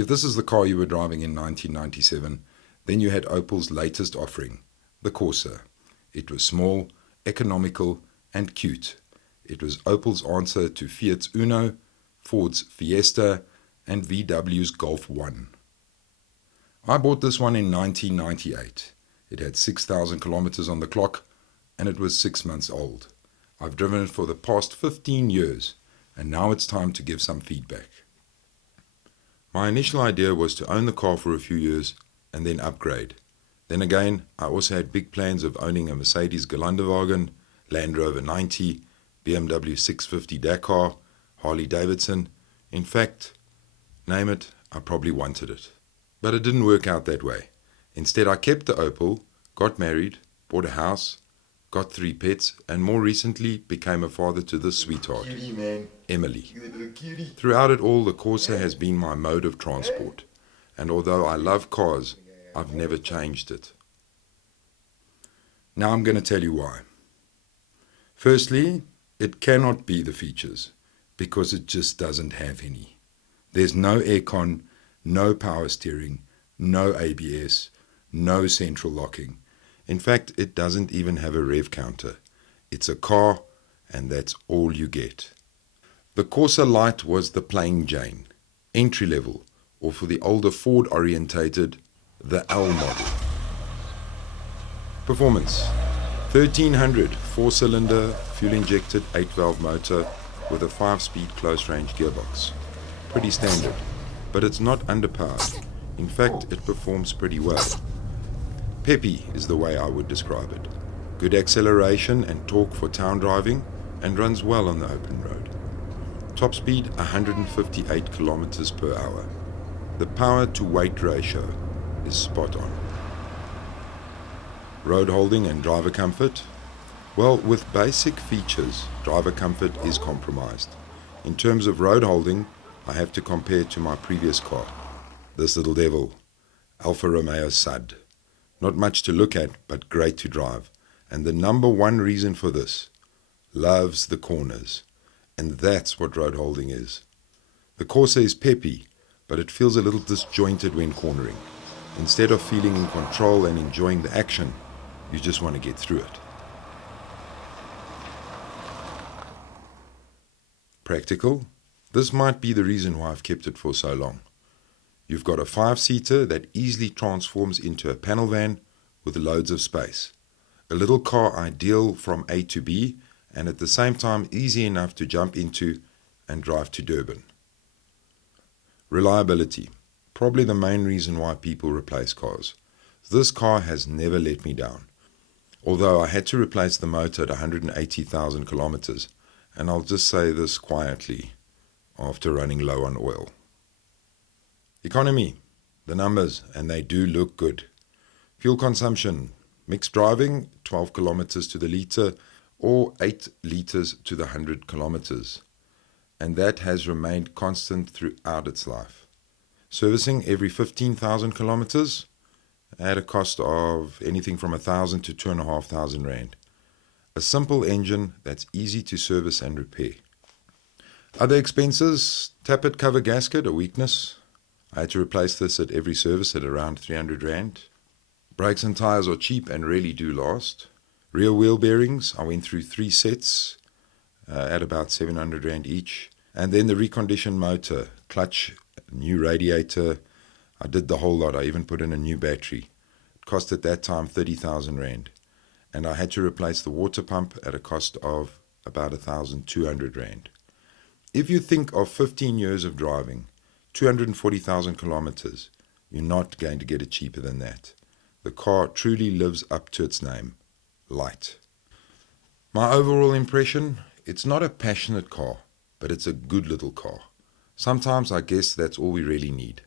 If this is the car you were driving in 1997, then you had Opel's latest offering, the Corsa. It was small, economical, and cute. It was Opel's answer to Fiat's Uno, Ford's Fiesta, and VW's Golf 1. I bought this one in 1998. It had 6,000 kilometers on the clock, and it was 6 months old. I've driven it for the past 15 years, and now it's time to give some feedback. My initial idea was to own the car for a few years and then upgrade. Then again, I also had big plans of owning a Mercedes Geländewagen, Land Rover 90, BMW 650 Dakar, Harley Davidson. In fact, name it, I probably wanted it. But it didn't work out that way. Instead, I kept the Opel, got married, bought a house, got 3 pets, and more recently became a father to this sweetheart, Emily. Throughout it all, the Corsa has been my mode of transport, and although I love cars, I've never changed it. Now I'm going to tell you why. Firstly, it cannot be the features, because it just doesn't have any. There's no aircon, no power steering, no ABS, no central locking. In fact, it doesn't even have a rev counter. It's a car, and that's all you get. The Corsa Lite was the plain Jane, entry level, or for the older Ford orientated, the L model. Performance: 1300 4-cylinder fuel injected 8-valve motor with a 5-speed close range gearbox. Pretty standard, but it's not underpowered. In fact, it performs pretty well. Peppy is the way I would describe it. Good acceleration and torque for town driving, and runs well on the open road. Top speed 158 kilometers per hour. The power to weight ratio is spot on. Road holding and driver comfort? Well, with basic features, driver comfort is compromised. In terms of road holding, I have to compare it to my previous car, this little devil, Alfa Romeo Sud. Not much to look at, but great to drive. And the number one reason for this, loves the corners. And that's what road holding is. The Corsa is peppy, but it feels a little disjointed when cornering. Instead of feeling in control and enjoying the action, you just want to get through it. Practical? This might be the reason why I've kept it for so long. You've got a 5-seater that easily transforms into a panel van with loads of space. A little car ideal from A to B, and at the same time easy enough to jump into and drive to Durban. Reliability. Probably the main reason why people replace cars. This car has never let me down. Although I had to replace the motor at 180,000 kilometers, and I'll just say this quietly, after running low on oil. Economy, the numbers, and they do look good. Fuel consumption, mixed driving, 12 kilometers to the liter, or 8 liters to the 100 kilometers. And that has remained constant throughout its life. Servicing every 15,000 kilometers at a cost of anything from 1,000 to 2,500 rand. A simple engine that's easy to service and repair. Other expenses, tappet cover gasket, a weakness. I had to replace this at every service at around 300 rand. Brakes and tires are cheap and really do last. Rear wheel bearings, I went through 3 sets at about 700 rand each. And then the reconditioned motor, clutch, new radiator. I did the whole lot. I even put in a new battery. It cost at that time 30,000 rand. And I had to replace the water pump at a cost of about 1,200 rand. If you think of 15 years of driving, 240,000 kilometers, you're not going to get it cheaper than that. The car truly lives up to its name, light. My overall impression, it's not a passionate car, but it's a good little car. Sometimes I guess that's all we really need.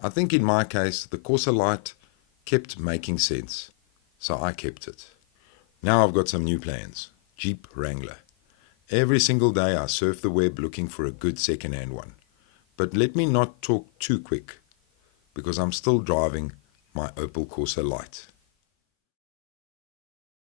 I think in my case, the Corsa Lite kept making sense, so I kept it. Now I've got some new plans. Jeep Wrangler. Every single day I surf the web looking for a good second-hand one. But let me not talk too quick, because I'm still driving my Opel Corsa Lite.